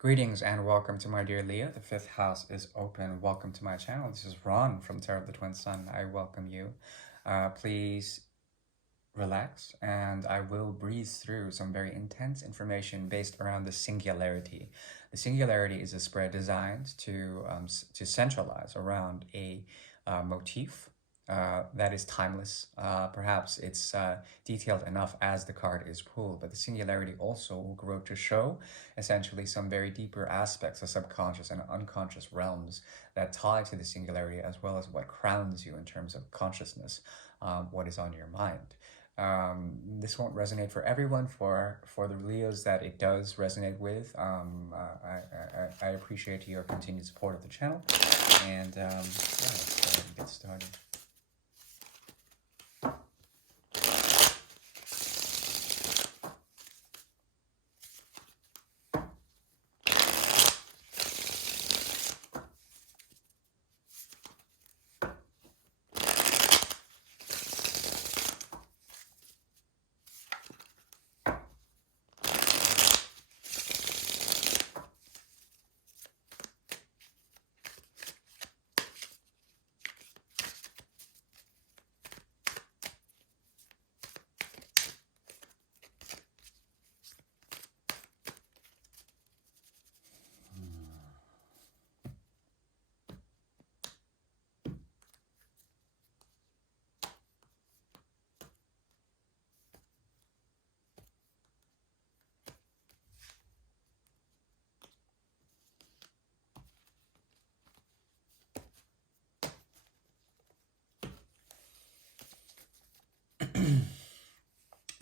Greetings and welcome to my dear Leah. The fifth house is open. Welcome to my channel. This is Ron from Tarot of the Twin Sun. I welcome you. Please relax and I will breeze through some very intense information based around the singularity. The singularity is a spread designed to centralize around a motif that is timeless. Perhaps it's detailed enough as the card is pulled, but the singularity also will grow to show essentially some very deeper aspects of subconscious and unconscious realms that tie to the singularity, as well as what crowns you in terms of consciousness, what is on your mind. This won't resonate for everyone. For the Leos that it does resonate with, I appreciate your continued support of the channel, and yeah, let's get started.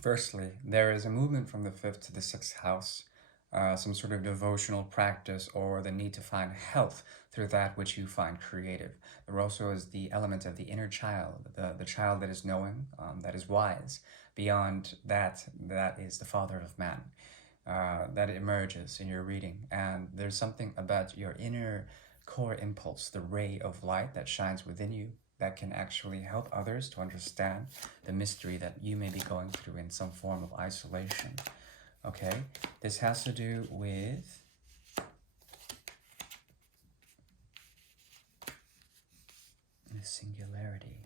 Firstly, there is a movement from the 5th to the 6th house, some sort of devotional practice or the need to find health through that which you find creative. There also is the element of the inner child, the child that is knowing, that is wise. Beyond that, that is the father of man. That emerges in your reading. And there's something about your inner core impulse, the ray of light that shines within you, that can actually help others to understand the mystery that you may be going through in some form of isolation. Okay, this has to do with the singularity.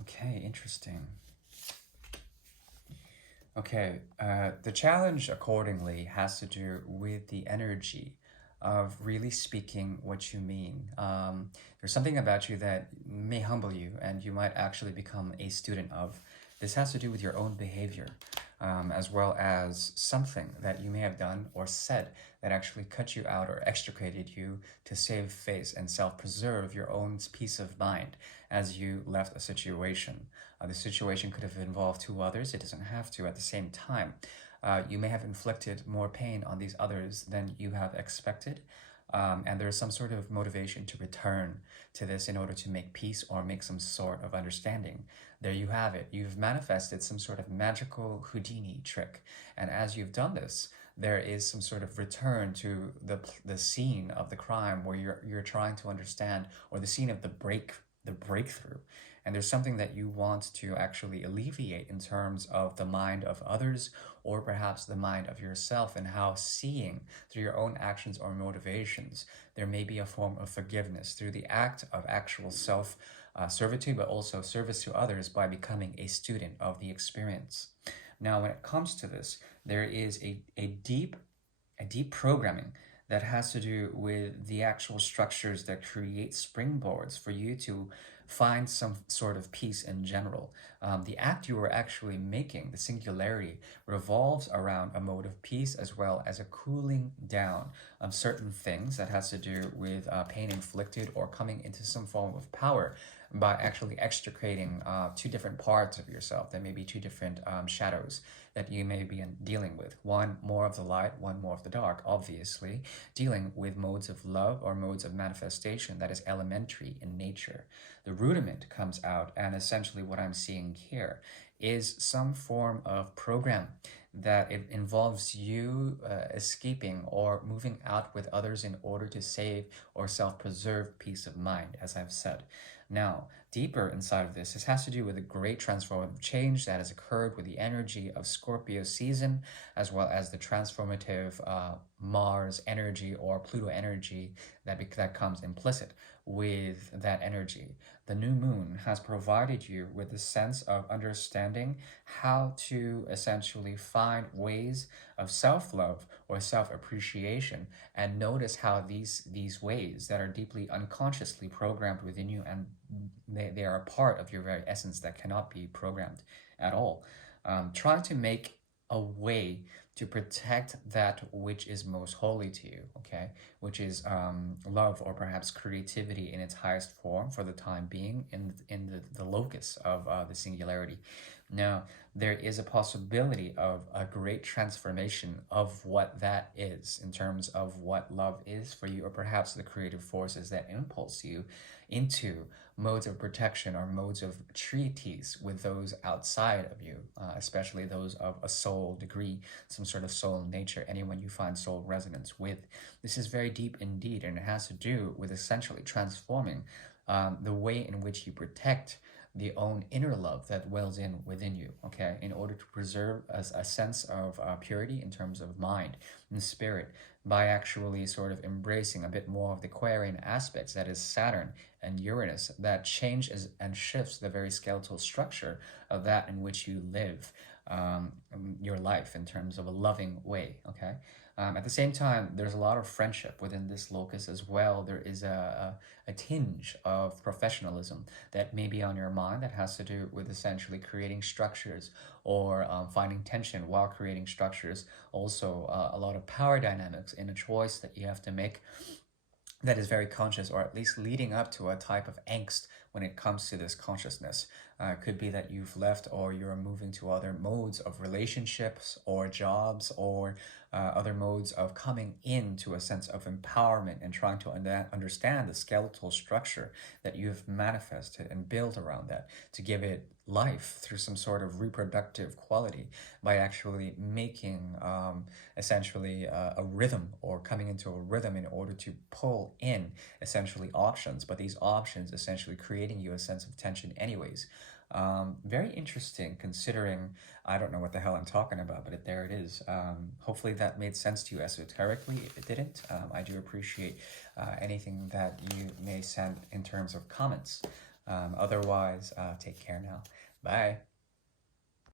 Okay, interesting. Okay, the challenge accordingly has to do with the energy of really speaking what you mean. There's something about you that may humble you and you might actually become a student of. This has to do with your own behavior, as well as something that you may have done or said that actually cut you out or extricated you to save face and self-preserve your own peace of mind as you left a situation. The situation could have involved two others. It doesn't have to at the same time. You may have inflicted more pain on these others than you have expected. And there's some sort of motivation to return to this in order to make peace or make some sort of understanding. There you have it. You've manifested some sort of magical Houdini trick. And as you've done this, there is some sort of return to the scene of the crime where you're trying to understand, or the scene of the breakthrough. And there's something that you want to actually alleviate in terms of the mind of others, or perhaps the mind of yourself, and how seeing through your own actions or motivations, there may be a form of forgiveness through the act of actual self-servitude, but also service to others by becoming a student of the experience. Now, when it comes to this, there is a deep programming that has to do with the actual structures that create springboards for you to find some sort of peace in general. The act you are actually making, the singularity, revolves around a mode of peace, as well as a cooling down of certain things that has to do with pain inflicted or coming into some form of power by actually extricating two different parts of yourself. There may be two different shadows that you may be dealing with. One more of the light, one more of the dark, obviously, dealing with modes of love or modes of manifestation that is elementary in nature. The rudiment comes out, and essentially what I'm seeing here is some form of program that it involves you escaping or moving out with others in order to save or self-preserve peace of mind, as I've said. Now, deeper inside of this has to do with a great transformative change that has occurred with the energy of Scorpio season, as well as the transformative Mars energy or Pluto energy that comes implicit with that energy. The new moon has provided you with a sense of understanding how to essentially find ways of self-love or self-appreciation, and notice how these ways that are deeply unconsciously programmed within you, and they are a part of your very essence that cannot be programmed at all. Trying to make a way to protect that which is most holy to you, okay, which is love or perhaps creativity in its highest form for the time being in the locus of the singularity. Now, there is a possibility of a great transformation of what that is in terms of what love is for you, or perhaps the creative forces that impulse you into modes of protection or modes of treaties with those outside of you, especially those of a soul degree, some sort of soul nature, anyone you find soul resonance with. This is very deep indeed, and it has to do with essentially transforming the way in which you protect the own inner love that wells in within you, okay, in order to preserve a sense of purity in terms of mind and spirit, by actually sort of embracing a bit more of the Aquarian aspects, that is Saturn and Uranus, that changes and shifts the very skeletal structure of that in which you live your life in terms of a loving way, okay? At the same time, there's a lot of friendship within this locus as well. There is a tinge of professionalism that may be on your mind that has to do with essentially creating structures or finding tension while creating structures. Also, a lot of power dynamics in a choice that you have to make that is very conscious, or at least leading up to a type of angst when it comes to this consciousness. It could be that you've left or you're moving to other modes of relationships or jobs, or other modes of coming into a sense of empowerment and trying to understand the skeletal structure that you have manifested and built around that to give it life through some sort of reproductive quality, by actually making essentially a rhythm, or coming into a rhythm in order to pull in essentially options, but these options essentially creating you a sense of tension anyways. Very interesting, considering I don't know what the hell I'm talking about, but there it is. Hopefully that made sense to you esoterically. If it didn't, I do appreciate anything that you may send in terms of comments. Otherwise, take care now. Bye.